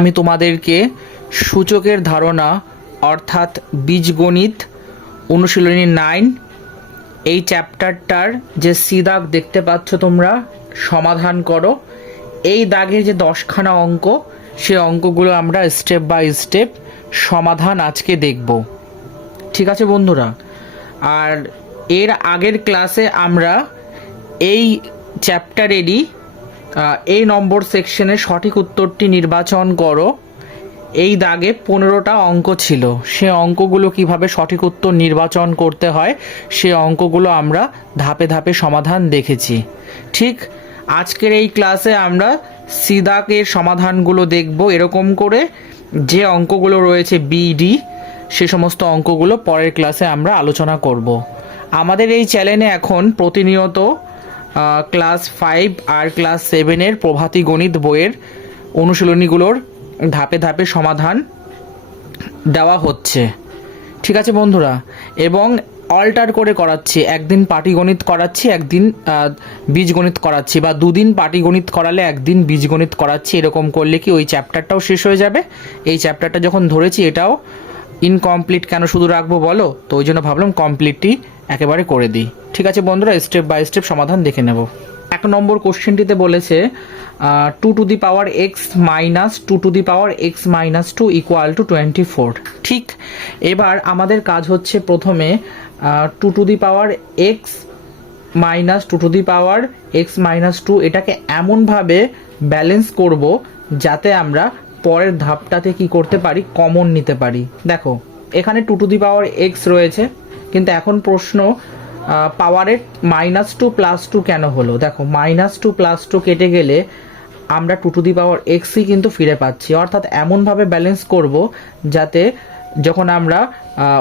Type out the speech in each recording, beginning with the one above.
আমি তোমাদেরকে সূচকের ধারণা, অর্থাৎ বীজগণিত অনুশীলনী নাইন এই চ্যাপ্টারটার যে সি দাগ দেখতে পাচ্ছ তোমরা, সমাধান করো। এই দাগের যে দশখানা অঙ্ক, সে অঙ্কগুলো আমরা স্টেপ বাই স্টেপ সমাধান আজকে দেখব। ঠিক আছে বন্ধুরা? আর এর আগের ক্লাসে আমরা এই চ্যাপ্টারেরই এই নম্বর সেকশনে সঠিক উত্তরটি নির্বাচন করো। এই দাগে পনেরোটা অঙ্ক ছিল। সে অঙ্কগুলো কীভাবে সঠিক উত্তর নির্বাচন করতে হয়, সে অঙ্কগুলো আমরা ধাপে ধাপে সমাধান দেখেছি। ঠিক আজকের এই ক্লাসে আমরা সিদাকের সমাধানগুলো দেখব এরকম করে। যে অঙ্কগুলো রয়েছে বিডি সে সমস্ত অঙ্কগুলো পরের ক্লাসে আমরা আলোচনা করব। আমাদের এই চ্যানেলে এখন প্রতিনিয়ত ক্লাস ফাইভ আর ক্লাস সেভেনের প্রভাতী গণিত বইয়ের অনুশীলনীগুলোর ধাপে ধাপে সমাধান দেওয়া হচ্ছে। ঠিক আছে বন্ধুরা? এবং অল্টার করে করাচ্ছি। একদিন পাটিগণিত করাচ্ছি, একদিন বীজগণিত করাচ্ছি বা দুদিন পাটিগণিত করালে একদিন বীজগণিত করাচ্ছি। এরকম করলে কি ওই চ্যাপ্টারটাও শেষ হয়ে যাবে? এই চ্যাপ্টারটা যখন ধরেছি এটাও ইনকমপ্লিট কেন শুধু রাখব বলো? তো ওই জন্য ভাবলাম কমপ্লিটই একেবারে করে দিই। ঠিক আছে বন্ধুরা স্টেপ বাই স্টেপ সমাধান দেখে নেব। এক নম্বর কোশ্চেনটিতে বলেছে two to the power x minus two to the power x minus two equal to twenty four ঠিক, এবার আমাদের কাজ হচ্ছে প্রথমে two to the power x minus two to the power x minus two এটাকে এমনভাবে ব্যালেন্স করব যাতে আমরা পরের ধাপটাতে কি করতে পারি কমন নিতে পারি। দেখো, এখানে two to the power x রয়েছে কিন্তু এখন প্রশ্ন পাওয়ারের মাইনাস টু প্লাস টু কেন হলো? দেখো মাইনাস টু প্লাস টু কেটে গেলে আমরা টু টু দি পাওয়ার এক্সই কিন্তু ফিরে পাচ্ছি। অর্থাৎ এমনভাবে ব্যালেন্স করব যাতে যখন আমরা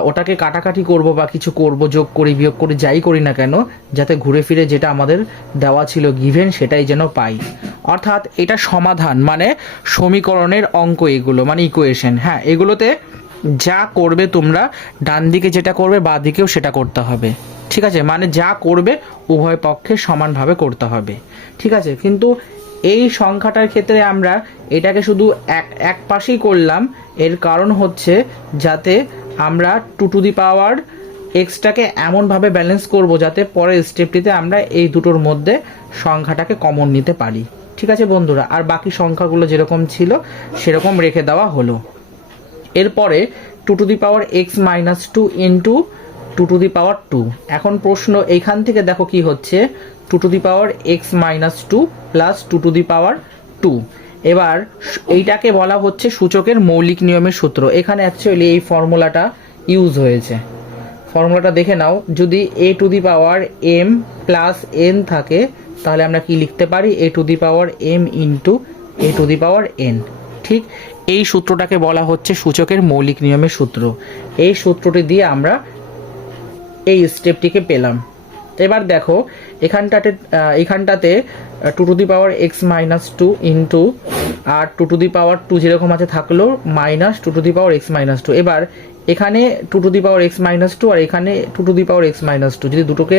ওটাকে কাটাকাটি করব বা কিছু করব, যোগ করি, বিয়োগ করি, যাই করি না কেন, যাতে ঘুরে ফিরে যেটা আমাদের দেওয়া ছিল গিভেন সেটাই যেন পাই। অর্থাৎ এটা সমাধান মানে সমীকরণের অঙ্ক এগুলো মানে ইকুয়েশন হ্যাঁ এগুলোতে যা করবে তোমরা, ডান দিকে যেটা করবে, বা দিকেও সেটা করতে হবে। ঠিক আছে? মানে যা করবে, উভয় পক্ষে সমানভাবে করতে হবে। ঠিক আছে? কিন্তু এই সংখ্যাটার ক্ষেত্রে আমরা এটাকে শুধু এক এক পাশেই করলাম। এর কারণ হচ্ছে যাতে আমরা টু টু দি পাওয়ার এক্সটাকে এমনভাবে ব্যালেন্স করব যাতে পরের স্টেপটিতে আমরা এই দুটোর মধ্যে সংখ্যাটাকে কমন নিতে পারি। ঠিক আছে বন্ধুরা? আর বাকি সংখ্যাগুলো যেরকম ছিল, সেরকম রেখে দেওয়া হলো। এরপরে two to the power x minus two into two to the power two এখন প্রশ্ন এইখান থেকে দেখো কি হচ্ছে? Two to the power x minus two plus two to the power two এবার এইটাকে বলা হচ্ছে সূচকের মৌলিক নিয়মের সূত্র। এখানে অ্যাকচুয়ালি এই ফর্মুলাটা ইউজ হয়েছে। ফর্মুলাটা দেখে নাও। যদি a to the power m plus n থাকে, তাহলে আমরা কি লিখতে পারি? A to the power m into a to the power n ঠিক? এই সূত্রটাকে বলা হচ্ছে সূচকের মৌলিক নিয়মের সূত্র। এই সূত্রটি দিয়ে আমরা এই স্টেপটিকে পেলাম। এবার দেখো, এখানটাতে এখানটাতে two to the power x minus two into R two to the power two যেরকম আছে থাকল minus two to the power x minus two এবার এখানে two to the power x minus two আর এখানে two to the power x minus two যদি দুটোকে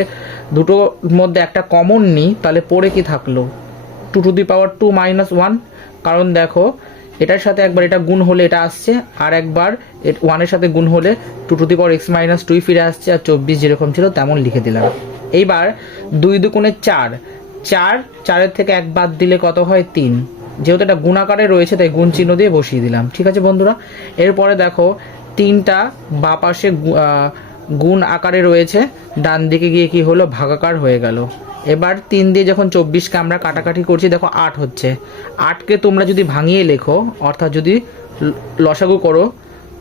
দুটোর মধ্যে একটা কমন নিই, তাহলে পরে কি থাকল? Two to the power two minus one কারণ দেখো এটার সাথে একবার এটা গুণ হলে এটা আসছে, আর একবার ওয়ানের সাথে গুণ হলে two to the power x minus টুই ফিরে আসছে, আর চব্বিশ যেরকম ছিল তেমন লিখে দিলাম। এইবার দুই দুগুণে চার চার, চারের থেকে এক বাদ দিলে কত হয়? তিন। যেহেতু এটা গুণাকারে রয়েছে, তাই গুণ চিহ্ন দিয়ে বসিয়ে দিলাম। ঠিক আছে বন্ধুরা? এরপরে দেখো, তিনটা বা পাশে গুণ আকারে রয়েছে ডান দিকে গিয়ে কি হলো? ভাগাকার হয়ে গেল। এবার তিন দিয়ে যখন চব্বিশকে আমরা কাটাকাটি করছি, দেখো আট হচ্ছে। আটকে তোমরা যদি ভাঙিয়ে লেখো, অর্থাৎ যদি লসাগু করো,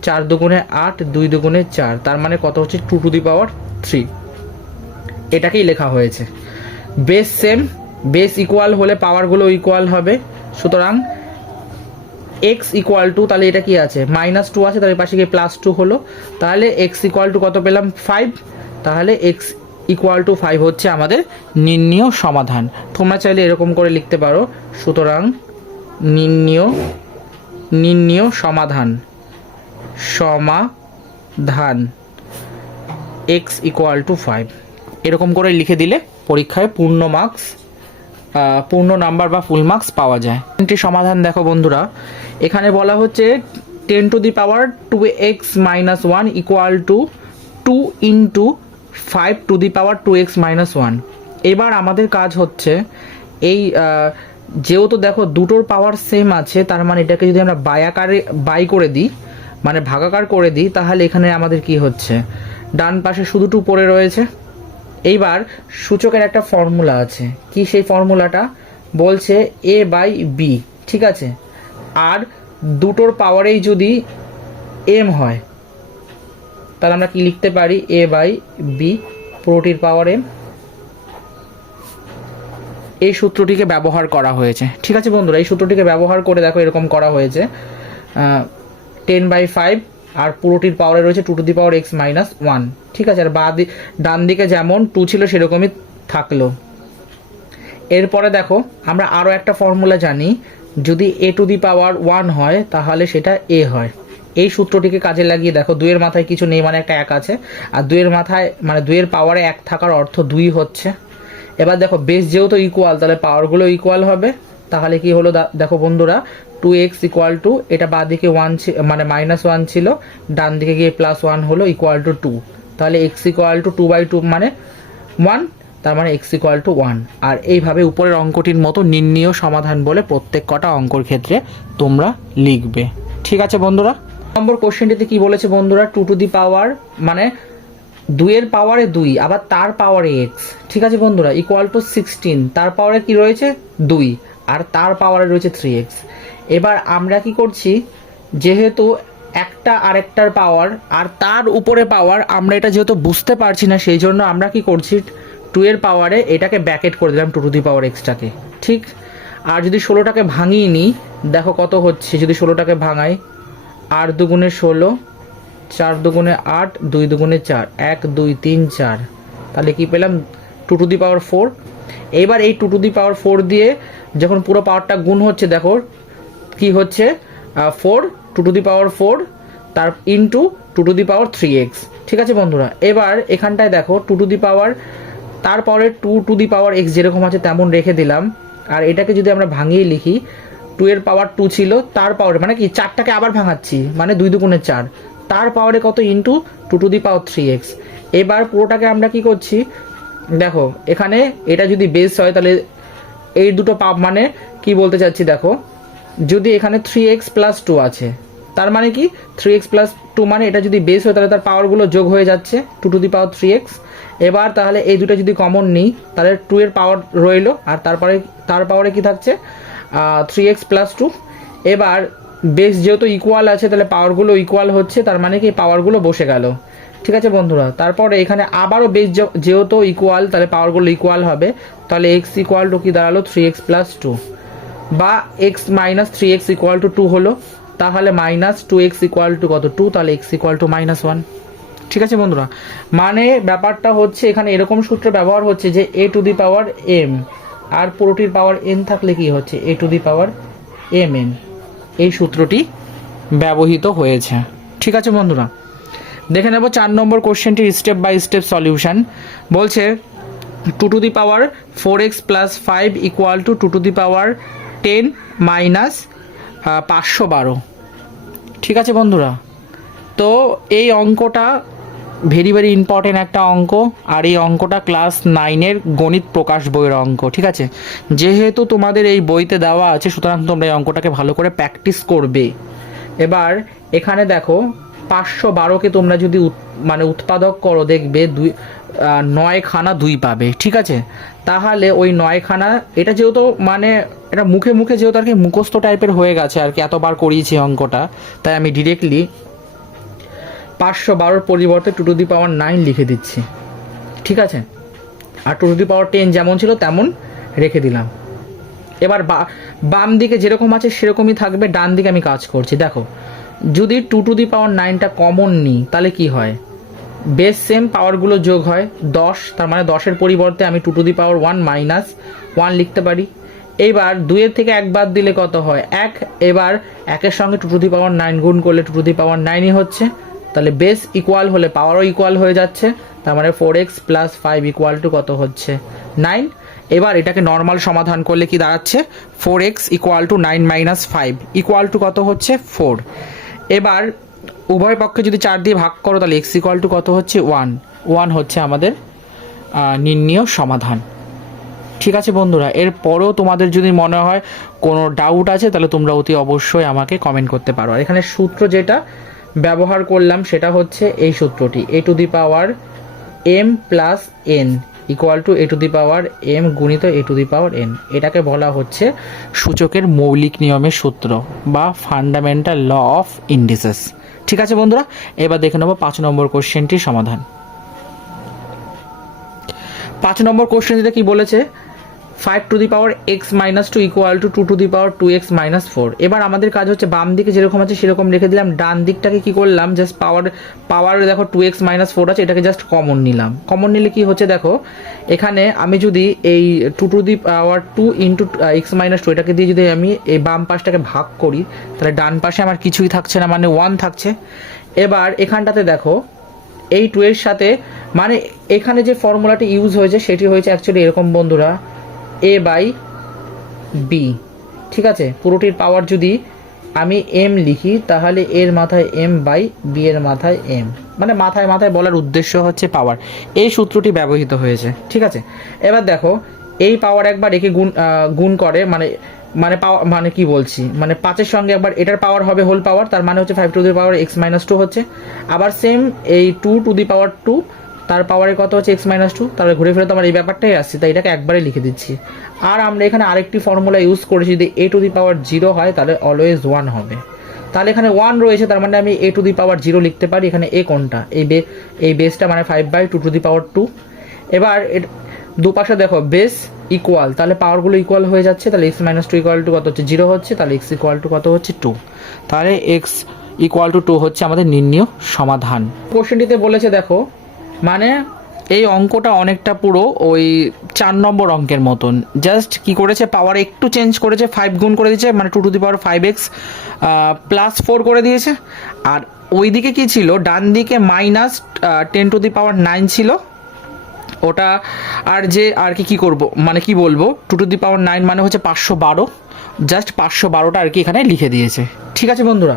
চার দুগুণে আট, দুই দুগুণে চার, তার মানে কত হচ্ছে? Two to the power three এটাকেই লেখা হয়েছে। বেস সেম বেস ইকুয়াল হলে পাওয়ারগুলো ইকুয়াল হবে। সুতরাং এক্স ইকুয়াল টু তাহলে এটা কি আছে? মাইনাস টু আছে, তাহলে পাশে গিয়ে প্লাস টু হলো। তাহলে এক্স ইকুয়াল টু কত পেলাম? ফাইভ তাহলে এক্স ইকুয়াল টু ফাইভ হচ্ছে আমাদের নির্ণীয় সমাধান। তোমরা চাইলে এরকম করে লিখতে পারো। সুতরাং নির্ণীয় নির্ণীয় সমাধান। সমাধান। এক্স ইকুয়াল টু ফাইভ এরকম করে লিখে দিলে পরীক্ষায় পূর্ণ মার্কস পূর্ণ নাম্বার বা ফুল মার্কস পাওয়া যায়। তিনটি সমাধান দেখো বন্ধুরা। এখানে বলা হচ্ছে ten to the power two x minus one equal to two into five to the power two x minus one এবার আমাদের কাজ হচ্ছে, এই যেহেতু দেখো দুটোর পাওয়ার সেম আছে, তার মানে এটাকে যদি আমরা বাই আকারে বাই করে দিই মানে ভাগাকার করে দিই, তাহলে এখানে আমাদের কি হচ্ছে? ডান পাশে শুধু টু পড়ে রয়েছে। এইবার সূচকের একটা ফর্মুলা আছে। কি সেই ফর্মুলাটা বলছে এ বাই বি ঠিক আছে? আর দুটোর পাওয়ারেই যদি এম হয় তাহলে আমরা কি লিখতে পারি? এ বাই বি পুরোটির পাওয়ার এম এই সূত্রটিকে ব্যবহার করা হয়েছে। ঠিক আছে বন্ধুরা, এই সূত্রটিকে ব্যবহার করে দেখো এরকম করা হয়েছে। টেন বাই ফাইভ আর পুরোটির পাওয়ারে রয়েছে two to the power x minus one ঠিক আছে, আর বা দি- ডান দিকে যেমন টু ছিল সেরকমই থাকল। এরপরে দেখো, আমরা আরও একটা ফর্মুলা জানি। যদি a to the power one হয়, তাহলে সেটা এ হয়। এই সূত্রটিকে কাজে লাগিয়ে দেখো, দুইয়ের মাথায় কিছু নেই মানে একটা এক আছে, আর দুইয়ের মাথায় মানে দুইয়ের পাওয়ারে এক থাকার অর্থ দুই হচ্ছে। এবার দেখো বেস যেহেতু ইকুয়াল তাহলে পাওয়ারগুলো ইকুয়াল হবে। তাহলে কি হলো দেখো বন্ধুরা টু এক্স ইকুয়াল টু এটা বাঁ দিকে ওয়ান মানে মাইনাস ওয়ান ছিল ডান দিকে গিয়ে প্লাস ওয়ান হলো ইকুয়াল টু টু তাহলে x equal to two by two মানে ওয়ান তার মানে এক্স ইকুয়াল টু ওয়ান আর এইভাবে উপরের অঙ্কটির মতো নির্ণীয় সমাধান বলে প্রত্যেক কটা অঙ্কর ক্ষেত্রে তোমরা লিখবে। ঠিক আছে বন্ধুরা? নম্বর কোশ্চেনটিতে কি বলেছে বন্ধুরা? টু টু দি পাওয়ার মানে দুইয়ের পাওয়ারে দুই, আবার তার পাওয়ারে এক্স ঠিক আছে বন্ধুরা? ইকুয়াল টু সিক্সটিন তার পাওয়ারে কি রয়েছে? দুই, আর তার পাওয়ারে রয়েছে থ্রি এক্স এবার আমরা কি করছি? যেহেতু একটা আরেকটার পাওয়ার আর তার উপরে পাওয়ার আমরা এটা যেহেতু বুঝতে পারছি না, সেই জন্য আমরা কি করছি? টু এর পাওয়ারে এটাকে ব্যাকেট করে দিলাম টু টু দি পাওয়ার এক্সটাকে ঠিক? আর যদি ষোলোটাকে ভাঙিয়ে নিই, দেখো কত হচ্ছে। যদি ষোলোটাকে ভাঙাই আট দুগুণে ষোলো, চার দুগুণে আট, দুই দুগুণে চার, এক, দুই, তিন, চার। তাহলে কি পেলাম? Two to the power four এইবার এই two to the power four দিয়ে যখন পুরো পাওয়ারটা গুণ হচ্ছে, দেখো কি হচ্ছে? Four two to the power four তার into two to the power three x ঠিক আছে বন্ধুরা? এবার এখানটায় দেখো টু টু দি পাওয়ার তারপরে two to the power x যেরকম আছে তেমন রেখে দিলাম। আর এটাকে যদি আমরা ভাঙিয়ে লিখি টু এর পাওয়ার টু ছিল, তার পাওয়ারে মানে কি, চারটাকে আবার ভাঙাচ্ছি মানে দুই দুগুণে চার। তার পাওয়ারে কত into two to the power three x এবার পুরোটাকে আমরা কি করছি, দেখো, এখানে এটা যদি বেস হয়, তাহলে এই দুটো পাপ মানে কি বলতে চাচ্ছি, দেখো, যদি এখানে থ্রি এক্স প্লাস টু আছে, তার মানে কি থ্রি এক্স প্লাস টু মানে এটা যদি বেস হয়, তাহলে তার পাওয়ারগুলো যোগ হয়ে যাচ্ছে two to the power three x এবার তাহলে এই দুটো যদি কমন নিই, তাহলে টু এর পাওয়ার রইল, আর তারপরে, তার পাওয়ারে কি থাকছে থ্রি এক্স প্লাস টু এবার বেস যেহেতু ইকুয়াল আছে, তাহলে পাওয়ারগুলো ইকুয়াল হচ্ছে, তার মানে কি পাওয়ারগুলো বসে গেল। ঠিক আছে বন্ধুরা? তারপরে এখানে আবারও বেস যেহেতু ইকুয়াল তাহলে পাওয়ারগুলো ইকুয়াল হবে। তাহলে এক্স ইকুয়াল টু কি দাঁড়াল? থ্রি এক্স প্লাস টু বা x minus three x equal to two হলো। তাহলে minus two x equal to কত? টু তাহলে x equal to minus one ঠিক আছে বন্ধুরা? মানে ব্যাপারটা হচ্ছে এখানে এরকম সূত্র ব্যবহার হচ্ছে যে a to the power m আর পুরোটির পাওয়ার এন থাকলে কি হচ্ছে? A to the power m n এই সূত্রটি ব্যবহৃত হয়েছে। ঠিক আছে বন্ধুরা? দেখে নেব চার নম্বর কোশ্চেনটির স্টেপ বাই স্টেপ সলিউশন বলছে two to the power four x plus five equal to two to the power ten minus পাঁচশো বারো। ঠিক আছে বন্ধুরা? তো এই অঙ্কটা ভেরি ভেরি ইম্পর্টেন্ট একটা অঙ্ক। আর এই অঙ্কটা ক্লাস নাইনের গণিত প্রকাশ বইয়ের অঙ্ক, ঠিক আছে? যেহেতু তোমাদের এই বইতে দেওয়া আছে, সুতরাং তোমরা এই অঙ্কটাকে ভালো করে প্র্যাকটিস করবে। এবার, এখানে দেখো, পাঁচশো বারোকে তোমরা যদি মানে উৎপাদক করো, দেখবে দুই নয়খানা দুই পাবে, ঠিক আছে? তাহলে ওই নয়খানা, এটা যেহেতু মানে এটা মুখে মুখে যেহেতু আর কি মুখস্থ টাইপের হয়ে গেছে আর কি, এতবার করিয়েছি অঙ্কটা, তাই আমি ডিরেক্টলি পাঁচশো বারোর পরিবর্তে two to the power nine লিখে দিচ্ছি। ঠিক আছে? আর two to the power ten যেমন ছিল তেমন রেখে দিলাম। এবার বাম দিকে যেরকম আছে সেরকমই থাকবে, ডান দিকে আমি কাজ করছি। দেখো, যদি টু টু দি পাওয়ার নাইনটা কমন নিই, তাহলে কি হয়? বেস সেম পাওয়ারগুলো যোগ হয়, দশ, তার মানে দশের পরিবর্তে আমি two to the power one minus one লিখতে পারি। এইবার দুইয়ের থেকে এক বাদ দিলে কত হয়? এক, এবার একের সঙ্গে two to the power nine গুণ করলে টু টু দি পাওয়ার নাইনই হচ্ছে। তাহলে বেস ইকুয়াল হলে পাওয়ারও ইকুয়াল হয়ে যাচ্ছে, তার মানে four x plus five equal to কত হচ্ছে? নাইন এবার এটাকে নর্মাল সমাধান করলে কি দাঁড়াচ্ছে? Four x equal to nine minus five equal to কত হচ্ছে? ফোর এবার উভয় পক্ষে যদি চার দিয়ে ভাগ করো, তাহলে এক্স ইকুয়াল টু কত হচ্ছে? ওয়ান ওয়ান হচ্ছে আমাদের নির্ণীয় সমাধান। ঠিক আছে বন্ধুরা, এরপরও তোমাদের যদি মনে হয় কোনো ডাউট আছে, তাহলে তোমরা অতি অবশ্যই আমাকে কমেন্ট করতে পারো। আর এখানে সূত্র যেটা ব্যবহার করলাম সেটা হচ্ছে এই সূত্রটি a to the power m plus n equal to a to the power m গুণিত a to the power N এটাকে বলা হচ্ছে সূচকের মৌলিক নিয়মের সূত্র বা ফান্ডামেন্টাল ল অফ ইন্ডিসেস ঠিক আছে বন্ধুরা, এবার দেখে নেব পাঁচ নম্বর কোশ্চেনটির সমাধান। পাঁচ নম্বর কোশ্চেনটিতে কি বলেছে? Five to the power x minus two equal to two to the power two x minus four এবার আমাদের কাজ হচ্ছে বাম দিকে যেরকম আছে সেরকম রেখে দিলাম। ডান দিকটাকে কি করলাম? জাস্ট পাওয়ার পাওয়ার দেখো টু এক্স মাইনাস ফোর আছে, এটাকে জাস্ট কমন নিলাম। কমন নিলে কি হচ্ছে দেখো, এখানে আমি যদি এই two to the power two into x minus two এটাকে দিয়ে যদি আমি এই বাম পাশটাকে ভাগ করি, তাহলে ডান পাশে আমার কিছুই থাকছে না মানে ওয়ান থাকছে। এবার এখানটাতে দেখো, এই টু এর সাথে মানে এখানে যে ফর্মুলাটি ইউজ হয়েছে, সেটি হয়েছে অ্যাকচুয়ালি এরকম বন্ধুরা এ বাই বি ঠিক আছে? পুরোটির পাওয়ার যদি আমি এম লিখি, তাহলে এর মাথায় এম বাই বি এর মাথায় এম মানে মাথায় মাথায় বলার উদ্দেশ্য হচ্ছে পাওয়ার এই সূত্রটি ব্যবহৃত হয়েছে। ঠিক আছে? এবার দেখো, এই পাওয়ার একবার একে গুণ গুণ করে মানে মানে পাওয়ার মানে কি বলছি? মানে পাঁচের সঙ্গে একবার এটার পাওয়ার হবে হোল পাওয়ার তার মানে হচ্ছে five to the power x minus two হচ্ছে। আবার সেম এই two to the power two তার পাওয়ারে কত হচ্ছে এক্স মাইনাস টু তাহলে ঘুরে ফিরে তো আমার এই ব্যাপারটাই আসছে, তাই এটাকে একবারে লিখে দিচ্ছি। আর আমরা এখানে আরেকটি ফর্মুলা ইউজ করেছি যদি a to the power zero হয়, তাহলে অলওয়েজ ওয়ান হবে। তাহলে এখানে ওয়ান রয়েছে, তার মানে আমি এ টু দি পাওয়ার জিরো লিখতে পারি। এখানে এ কোনটা? এই বে এই বেসটা মানে five by two to the power two এবার দুপাশে দেখো বেস ইকুয়াল তাহলে পাওয়ারগুলো ইকুয়াল হয়ে যাচ্ছে, তাহলে x minus two equal to কত হচ্ছে? জিরো হচ্ছে, তাহলে এক্স ইকুয়াল টু কত হচ্ছে? টু তাহলে এক্স ইকুয়াল টু টু হচ্ছে আমাদের নির্ণীয় সমাধান। কোশ্চেনটিতে বলেছে, দেখো মানে এই অঙ্কটা অনেকটা পুরো ওই চার নম্বর অঙ্কের মতন। জাস্ট কি করেছে? পাওয়ার একটু চেঞ্জ করেছে ফাইভ গুণ করে দিয়েছে মানে two to the power five x plus four করে দিয়েছে। আর ওই দিকে কী ছিল? ডান দিকে minus ten to the power nine ছিল। ওটা আর যে, আর কি, কী করব? মানে কি বলব? Two to the power nine মানে হচ্ছে পাঁচশো বারো। জাস্ট পাঁচশো বারোটা আর কি এখানে লিখে দিয়েছে। ঠিক আছে বন্ধুরা?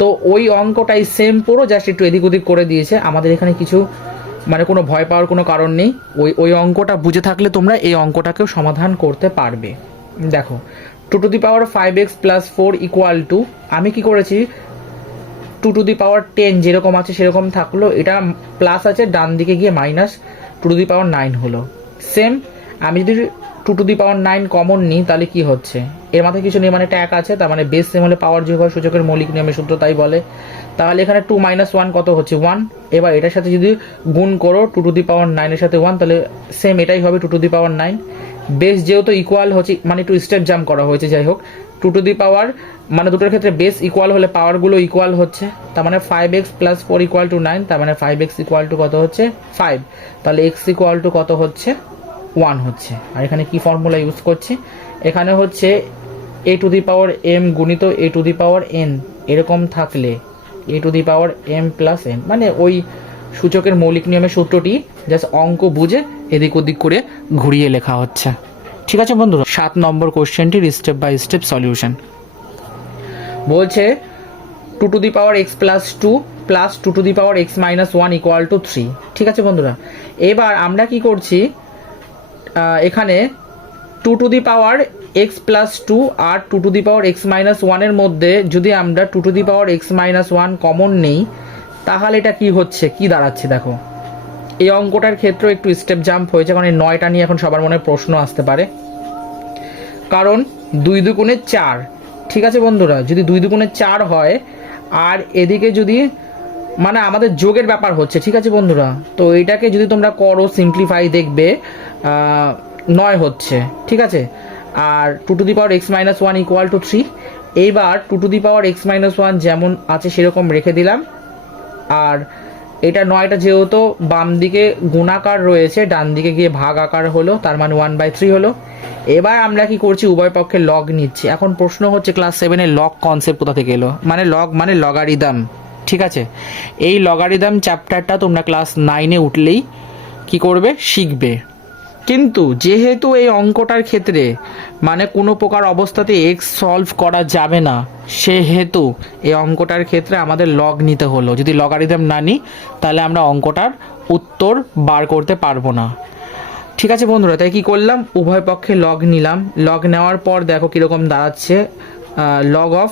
তো ওই অঙ্কটাই সেম পুরো জাস্ট একটু এদিক ওদিক করে দিয়েছে। আমাদের এখানে কিছু মানে কোনো ভয় পাওয়ার কোনো কারণ নেই। ওই ওই অঙ্কটা বুঝে থাকলে তোমরা এই অঙ্কটাকেও সমাধান করতে পারবে। দেখো two to the power five x plus four equal to আমি কি করেছি? Two to the power ten যেরকম আছে সেরকম থাকল। এটা প্লাস আছে, ডান দিকে গিয়ে minus two to the power nine হলো। সেম আমি যদি two to the power nine common নিই, তাহলে কি হচ্ছে? এর মাথায় কিছু নেই মানে ট্যাক আছে, তার মানে বেস সেম হলে পাওয়ার যোগ হয়, সূচকের মৌলিক নিয়মের সূত্র তাই বলে। তাহলে এখানে টু মাইনাস ওয়ান কত হচ্ছে? ওয়ান এবার এটার সাথে যদি গুণ করো টু টু দি পাওয়ার নাইনের সাথে ওয়ান তাহলে সেম এটাই হবে two to the power nine base যেহেতু ইকুয়াল হচ্ছে মানে একটু স্টেপ জাম্প করা হয়েছে, যাই হোক। টু টু দি পাওয়ার মানে দুটোর ক্ষেত্রে বেস ইকুয়াল হলে পাওয়ারগুলো ইকুয়াল হচ্ছে। তার মানে five x plus four equal to nine তার মানে ফাইভ এক্স ইকুয়াল টু কত হচ্ছে? ফাইভ তাহলে এক্স ইকুয়াল টু কত হচ্ছে? ওয়ান হচ্ছে। আর এখানে কি ফর্মুলা ইউজ করছি? এখানে হচ্ছে a to the power m গুণিত a to the power n এরকম থাকলে। A to the power m plus n মানে ওই সূচকের মৌলিক নিয়মের সূত্রটি জাস্ট অঙ্ক বুঝে এদিক ওদিক করে ঘুরিয়ে লেখা হচ্ছে। ঠিক আছে বন্ধুরা, সাত নম্বর কোশ্চেনটির স্টেপ বাই স্টেপ সলিউশন বলছে two to the power x plus two plus two to the power x minus one equal to three ঠিক আছে বন্ধুরা, এবার আমরা কি করছি এখানে two to the power x plus two R two to the power x minus ওয়ানের মধ্যে যদি আমরা two to the power x minus one common নেই, তাহলে এটা কি হচ্ছে? কি দাঁড়াচ্ছে দেখো? এই অঙ্কটার ক্ষেত্রে একটু স্টেপ জাম্প হয়েছে, কারণ এই নয়টা নিয়ে এখন সবার মনে প্রশ্ন আসতে পারে। কারণ দুই দুগুণে চার, ঠিক আছে বন্ধুরা? যদি দুই দুগুণে চার হয়, আর এদিকে যদি মানে আমাদের যোগের ব্যাপার হচ্ছে, ঠিক আছে বন্ধুরা? তো এটাকে যদি তোমরা করো সিম্পলিফাই দেখবে নয় হচ্ছে, ঠিক আছে? আর two to the power x minus one equal to three এইবার two to the power x minus one যেমন আছে সেরকম রেখে দিলাম। আর এটা নয়টা যেহেতু বাম দিকে গুণাকার রয়েছে, ডান দিকে গিয়ে ভাগ আকার হলো, তার মানে ওয়ান বাই থ্রি হলো। এবার আমরা কি করছি? উভয় পক্ষে লগ নিচ্ছি। এখন প্রশ্ন হচ্ছে ক্লাস সেভেনে লগ কনসেপ্ট কোথা থেকে এলো? মানে লগ মানে লগারিদম ঠিক আছে? এই লগারিদম চ্যাপ্টারটা তোমরা ক্লাস নাইনে উঠলেই কি করবে? শিখবে। কিন্তু যেহেতু এই অঙ্কটার ক্ষেত্রে মানে কোনো প্রকার অবস্থাতে এক্স সলভ করা যাবে না, সেহেতু এই অঙ্কটার ক্ষেত্রে আমাদের লগ নিতে হলো। যদি লগারিদম না নিই, তাহলে আমরা অঙ্কটার উত্তর বার করতে পারব না। ঠিক আছে বন্ধুরা, তাই কি করলাম? উভয় পক্ষে লগ নিলাম। লগ নেওয়ার পর দেখো কীরকম দাঁড়াচ্ছে log of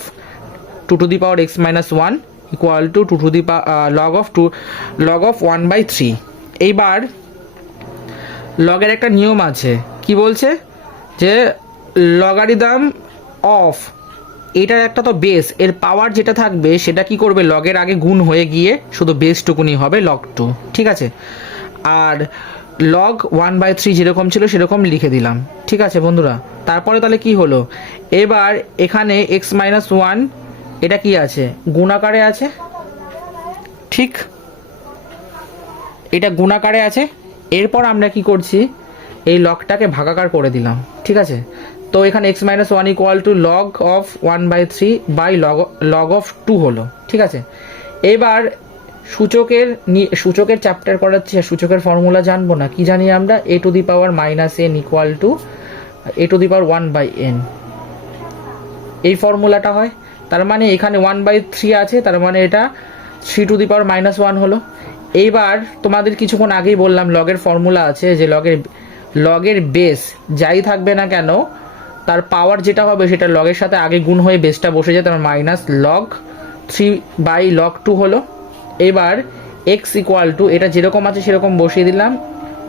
two to the power x minus one equal to two to the পা log of two log of one by three এইবার লগের একটা নিয়ম আছে। কি বলছে? যে লগারিদম অফ, এটার একটা তো বেস এর পাওয়ার যেটা থাকবে, সেটা কি করবে? লগের আগে গুণ হয়ে গিয়ে শুধু বেসটুকুনি হবে লগ টু ঠিক আছে? আর লগ ওয়ান বাই থ্রি যেরকম ছিল, সেরকম লিখে দিলাম, ঠিক আছে বন্ধুরা? তারপরে তাহলে কি হলো? এবার এখানে এক্স মাইনাস ওয়ান এটা কি আছে? গুণাকারে আছে, ঠিক? এটা গুণাকারে আছে এরপর আমরা কি করছি? এই লগটাকে ভাগাকার করে দিলাম, ঠিক আছে? তো এখানে x minus one equal to log of one by three by log log of two হলো, ঠিক আছে? এবার সূচকের সূচকের চ্যাপ্টার করাচ্ছি সূচকের ফর্মুলা জানব না, কি জানি আমরা? A to the power minus n equal to a to the power one by n এই ফর্মুলাটা হয়, তার মানে এখানে ওয়ান বাই থ্রি আছে, তার মানে এটা three to the power minus one হলো। এইবার তোমাদের কিছুক্ষণ আগেই বললাম লগের ফর্মুলা আছে যে লগের লগের বেস যাই থাকবে না কেন, তার পাওয়ার যেটা হবে সেটা লগের সাথে আগে গুণ হয়ে বেসটা বসে যায়, তার minus log three by log two হলো। এবার এক্স ইকুয়াল টু এটা যেরকম আছে সেরকম বসিয়ে দিলাম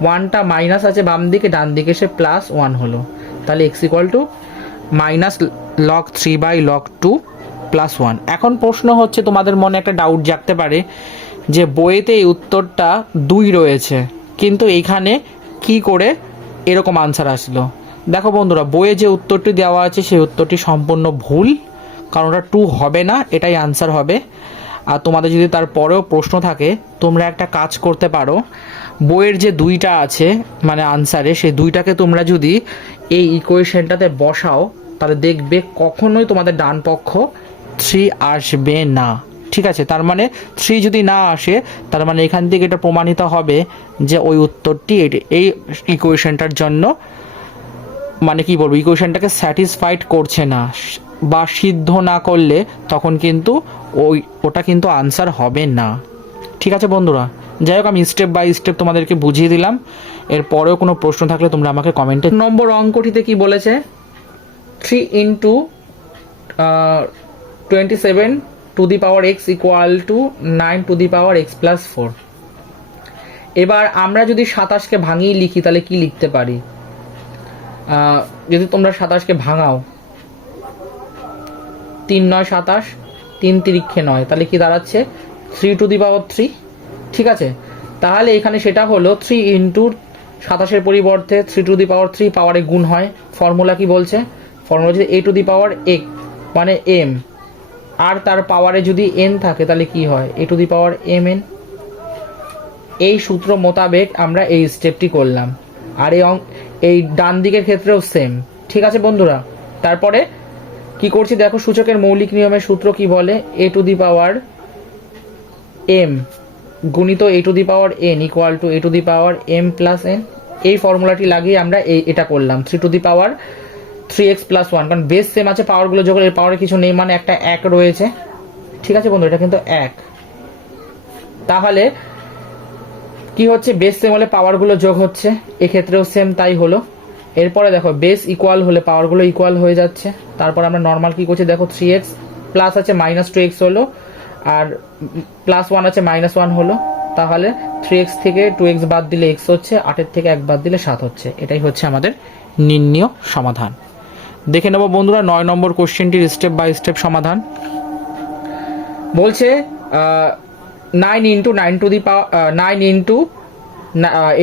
ওয়ানটা মাইনাস আছে বাম দিকে, ডান দিকে সে প্লাস ওয়ান হলো। তাহলে x equal to minus log three by log two plus one এখন প্রশ্ন হচ্ছে, তোমাদের মনে একটা ডাউট জাগতে পারে যে বইয়েতে এই উত্তরটা দুই রয়েছে। কিন্তু এইখানে কি করে এরকম আনসার আসলো? দেখো বন্ধুরা, বইয়ে যে উত্তরটি দেওয়া আছে, সেই উত্তরটি সম্পূর্ণ ভুল, কারণ ওটা টু হবে না, এটাই আনসার হবে। আর তোমাদের যদি তারপরেও প্রশ্ন থাকে, তোমরা একটা কাজ করতে পারো। বইয়ের যে দুইটা আছে মানে আনসারে সেই দুইটাকে তোমরা যদি এই ইকুয়েশনটাতে বসাও, তাহলে দেখবে কখনোই তোমাদের ডান পক্ষ থ্রি আসবে না। ঠিক আছে, তার মানে থ্রি যদি না আসে, তার মানে এখান থেকে এটা প্রমাণিত হবে যে ওই উত্তরটি এই ইকুয়েশনটার জন্য মানে কি বলব ইকুয়েশনটাকে স্যাটিসফাইড করছে না, বা সিদ্ধ না করলে তখন কিন্তু ওই, ওটা কিন্তু আনসার হবে না। ঠিক আছে বন্ধুরা, যাই হোক আমি স্টেপ বাই স্টেপ তোমাদেরকে বুঝিয়ে দিলাম, এরপরেও কোনো প্রশ্ন থাকলে তোমরা আমাকে কমেন্টে নম্বর অঙ্কটিতে কি বলেছে? Three into twenty seven to the power x equal to nine to the power x plus four. এবার আমরা যদি সাতাশকে ভাঙিয়ে লিখি, তাহলে কি লিখতে পারি? যদি তোমরা সাতাশকে ভাঙাও, তিন নয় সাতাশ, তিন তিরিক্ষে নয়, তাহলে কি দাঁড়াচ্ছে? Three to the power three ঠিক আছে? তাহলে এখানে সেটা হলো থ্রি ইন্টু সাতাশের পরিবর্তে three to the power three পাওয়ারে গুণ হয়। ফর্মুলা কি বলছে? ফর্মুলা যদি এ টু দি পাওয়ার এক মানে এম আর তার পাওয়ারে যদি এন থাকে, তাহলে কি হয়? A to the power m n এই সূত্র মোতাবেক আমরা এই স্টেপটি করলাম। আর এই এই ডান দিকের ক্ষেত্রেও সেম ঠিক আছে বন্ধুরা? তারপরে কি করছি? দেখো সূচকের মৌলিক নিয়মের সূত্র কি বলে? এ টু দি পাওয়ার এম গুণিত a to the power n equal to a to the power m plus n এই ফর্মুলাটি লাগিয়ে আমরা এই, এটা করলাম। Three to the power three x plus one কারণ বেস সেম আছে পাওয়ারগুলো যখন, এর পাওয়ারে কিছু নেই মানে একটা এক রয়েছে। ঠিক আছে বন্ধু এটা কিন্তু এক। তাহলে, কি হচ্ছে? বেস সেম হলে পাওয়ারগুলো যোগ হচ্ছে, এক্ষেত্রেও সেম তাই হলো। এরপরে দেখো বেস ইকুয়াল হলে পাওয়ারগুলো ইকুয়াল হয়ে যাচ্ছে। তারপর আমরা নর্মাল কি করছি? দেখো থ্রি এক্স প্লাস আছে মাইনাস টু এক্স হলো, আর প্লাস ওয়ান আছে মাইনাস ওয়ান হলো। তাহলে থ্রি এক্স থেকে টু এক্স বাদ দিলে এক্স হচ্ছে আটের থেকে এক বাদ দিলে সাত হচ্ছে। এটাই হচ্ছে আমাদের নির্ণীয় সমাধান। দেখে নেব বন্ধুরা, নয় নম্বর কোশ্চেনটির স্টেপ বাই স্টেপ সমাধান। বলছে nine into nine to the power nine into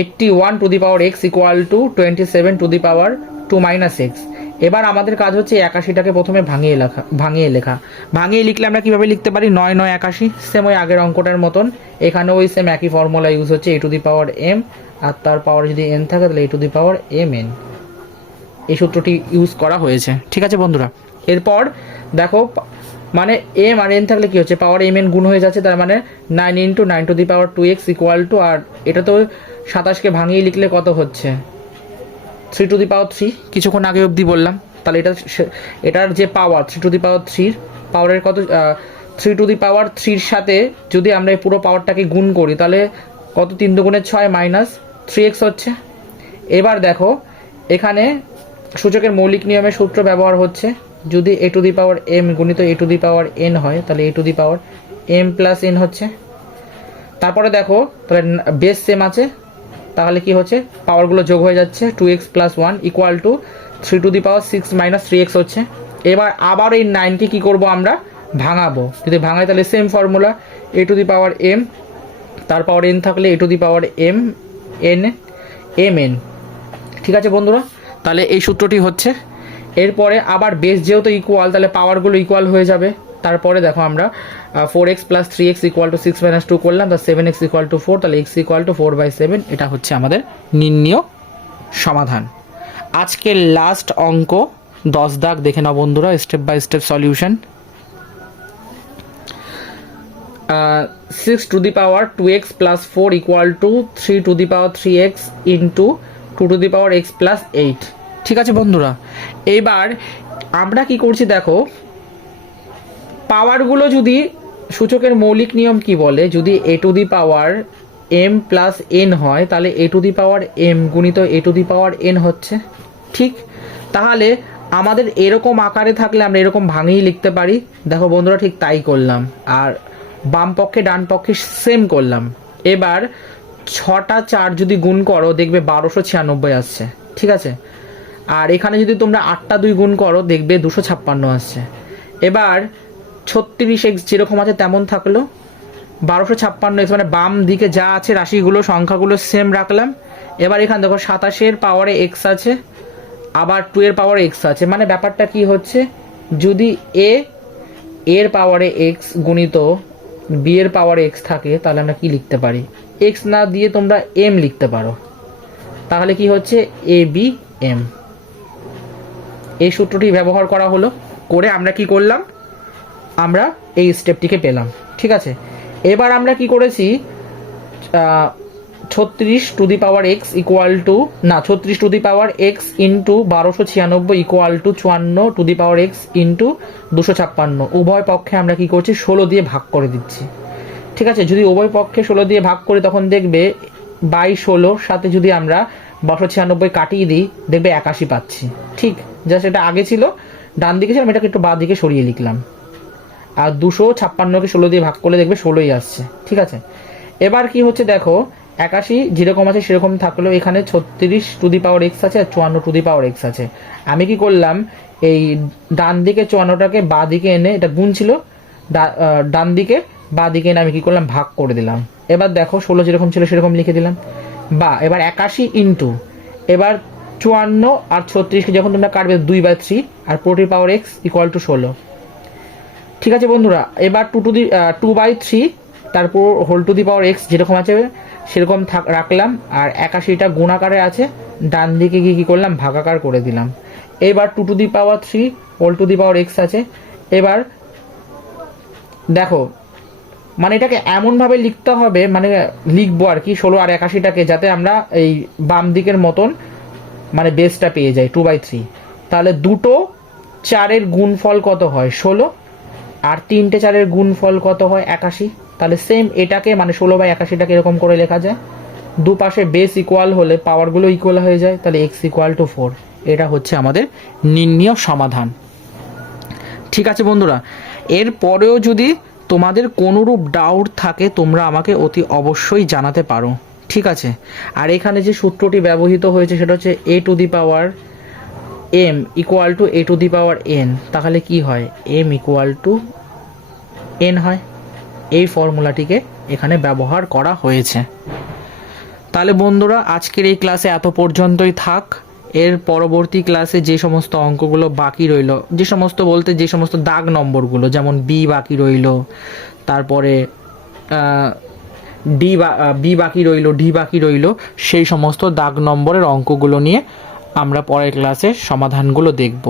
eighty one to the power x equal to twenty seven to the power two minus x এবার আমাদের কাজ হচ্ছে একাশিটাকে প্রথমে ভাঙিয়ে লেখা ভাঙিয়ে লেখা। ভাঙিয়ে লিখলে আমরা কীভাবে লিখতে পারি? নয় নয়, একাশি সেম ওই আগের অঙ্কটার মতন। এখানে ওই সেম একই ফর্মুলা ইউজ হচ্ছে a to the power m আর তার পাওয়ার যদি এন থাকে, তাহলে a to the power m n এই সূত্রটি ইউজ করা হয়েছে। ঠিক আছে বন্ধুরা? এরপর দেখো মানে এম আর এন থাকলে কি হচ্ছে? পাওয়ার এম এন গুণ হয়ে যাচ্ছে, তার মানে nine into nine to the power two x equal to আর এটা তো সাতাশকে ভাঙিয়ে লিখলে কত হচ্ছে? Three to the power three কিছুক্ষণ আগে অবধি বললাম। তাহলে এটা এটার যে পাওয়ার থ্রি টু দি পাওয়ার থ্রির পাওয়ারের কত থ্রি টু দি পাওয়ার থ্রির সাথে যদি আমরা এই পুরো পাওয়ারটাকে গুণ করি, তাহলে কত? তিন দুগুণের ছয় মাইনাস থ্রি এক্স হচ্ছে। এবার দেখো, এখানে সূচকের মৌলিক নিয়মের সূত্র ব্যবহার হচ্ছে। যদি a to the power m গুণিত a to the power n হয়, তাহলে a to the power m plus n হচ্ছে। তারপরে দেখো, তাহলে বেস সেম আছে। তাহলে কি হচ্ছে? পাওয়ারগুলো যোগ হয়ে যাচ্ছে two x plus one equal to three to the power six minus three x হচ্ছে। এবার আবার এই নাইনকে কী করব আমরা? ভাঙাবো। যদি ভাঙাই, তাহলে same formula a to the power m তার পাওয়ার এন থাকলে a to the power m n m n ঠিক আছে বন্ধুরা? তাহলে এই সূত্রটি হচ্ছে। এরপরে আবার বেস যেহেতু ইকুয়াল তাহলে পাওয়ারগুলো ইকুয়াল হয়ে যাবে। তারপরে দেখো আমরা four x plus three x equal to six minus two করলাম, তা seven x equal to four তাহলে x equal to four by seven এটা হচ্ছে আমাদের নির্ণীয় সমাধান। আজকের লাস্ট অঙ্ক, দশ দাগ, দেখে নাও বন্ধুরা step by step solution six to the power two x plus four equal to three to the power three x into two to the power x plus eight ঠিক আছে বন্ধুরা, এবার আমরা কি করছি দেখো পাওয়ারগুলো যদি সূচকের মৌলিক নিয়ম কি বলে, যদি a to the power m plus n হয়, তাহলে a to the power m গুণিত a to the power N হচ্ছে, ঠিক? তাহলে আমাদের এরকম আকারে থাকলে আমরা এরকম ভাঙেই লিখতে পারি। দেখো বন্ধুরা, ঠিক তাই করলাম। আর বাম পক্ষে, ডান পক্ষে সেম করলাম। এবার ছটা চার যদি গুণ করো, দেখবে বারোশো ছিয়ানব্বই আসছে, ঠিক আছে? আর এখানে যদি তোমরা আটটা দুই গুণ করো, দেখবে দুশো ছাপ্পান্ন আসছে। এবার ছত্রিশ এক্স যেরকম আছে তেমন থাকল। বারোশো ছাপ্পান্ন এক্স মানে বাম দিকে যা আছে, রাশিগুলো, সংখ্যাগুলো সেম রাখলাম। এবার এখানে দেখো সাতাশের পাওয়ারে এক্স আছে, আবার টু এর পাওয়ারে এক্স আছে। মানে ব্যাপারটা কি হচ্ছে? যদি এ এর পাওয়ারে এক্স গুণিত বি এর পাওয়ারে এক্স থাকে, তাহলে আমরা কি লিখতে পারি? এক্স না দিয়ে তোমরা এম লিখতে পারো। তাহলে কি হচ্ছে? এ বি এম এই সূত্রটি ব্যবহার করা হলো করে আমরা কি করলাম? আমরা এই স্টেপটিকে পেলাম, ঠিক আছে? এবার আমরা কি করেছি? ছত্রিশ to the power x equal to, না, ছত্রিশ to the power x into বারোশো ছিয়ানব্বই ইকুয়াল টু চুয়ান্ন to the power x into দুশো ছাপ্পান্ন। উভয় পক্ষে আমরা কি করছি? ষোলো দিয়ে ভাগ করে দিচ্ছি। ঠিক আছে? যদি উভয় পক্ষে ষোলো দিয়ে ভাগ করি তখন দেখবে বাই ষোলোর সাথে যদি আমরা বারোশো ছিয়ানব্বই কাটিয়ে দিই, দেখবে একাশি পাচ্ছি। ঠিক? যা সেটা আগে ছিল, ডান দিকে ছিল, আমি এটাকে একটু বাঁ দিকে সরিয়ে লিখলাম। আর দুশো ছাপ্পান্নকে ষোলো দিয়ে ভাগ করলে দেখবে ষোলোই আসছে, ঠিক আছে? এবার কি হচ্ছে দেখো, একাশি যেরকম আছে সেরকম থাকলেও এখানে ছত্রিশ টু দি পাওয়ার এক্স আছে আর চুয়ান্ন টু দি পাওয়ার এক্স আছে। আমি কি করলাম, এই ডান দিকে চুয়ান্নটাকে বা দিকে এনে এটা গুণ ছিল ডান দিকে বা দিকে এনে আমি কি করলাম, ভাগ করে দিলাম। এবার দেখো ষোলো যেরকম ছিল সেরকম লিখে দিলাম। বা, এবার একাশি ইন্টু এবার চুয়ান্ন আর ছত্রিশকে যখন তোমরা কাটবে দুই বাই থ্রি, আর পুরোটির পাওয়ার এক্স ইকুয়াল টু ষোলো। ঠিক আছে বন্ধুরা, এবার two to the two by three তারপর whole to the power x যেরকম আছে, সেরকম থাক, রাখলাম, আর একাশিটা গুণাকারে আছে, ডান দিকে গিয়ে কী করলাম, ভাগাকার করে দিলাম। এবার two to the power three whole to the power x আছে। এবার দেখো মানে এটাকে এমনভাবে লিখতে হবে মানে লিখব আর কি, ষোলো আর একাশিটাকে, যাতে আমরা এই বাম দিকের মতন মানে বেসটা পেয়ে যাই টু বাই থ্রি তাহলে দুটো চারের গুণফল কত হয়? ষোলো। আর তিনটে চারের গুণফল কত হয়? একাশি। তাহলে সেম এটাকে মানে ষোলো বাই একাশিটাকে এরকম করে লেখা যায়। দুপাশে বেস ইকুয়াল হলে পাওয়ারগুলো ইকুয়াল হয়ে যায়, তাহলে এক্স ইকুয়াল টু ফোর এটা হচ্ছে আমাদের নির্ণীয় সমাধান। ঠিক আছে বন্ধুরা, এর পরেও যদি তোমাদের কোনোরূপ ডাউট থাকে, তোমরা আমাকে অতি অবশ্যই জানাতে পারো। ঠিক আছে। আর এখানে যে সূত্রটি ব্যবহৃত হয়েছে সেটা হচ্ছে a to the power m equal to a to the power n তাহলে কি হয়? এম ইকুয়াল টু এন হয়। এই ফর্মুলাটিকে এখানে ব্যবহার করা হয়েছে। তাহলে বন্ধুরা, আজকের এই ক্লাসে এত পর্যন্তই থাক। এর পরবর্তী ক্লাসে যে সমস্ত অঙ্কগুলো বাকি রইল, যে সমস্ত বলতে যে সমস্ত দাগ নম্বরগুলো, যেমন বি বাকি রইল, তারপরে ডি বি বাকি রইল ডি বাকি রইল, সেই সমস্ত দাগ নম্বরের অঙ্কগুলো নিয়ে আমরা পরের ক্লাসে সমাধানগুলো দেখব।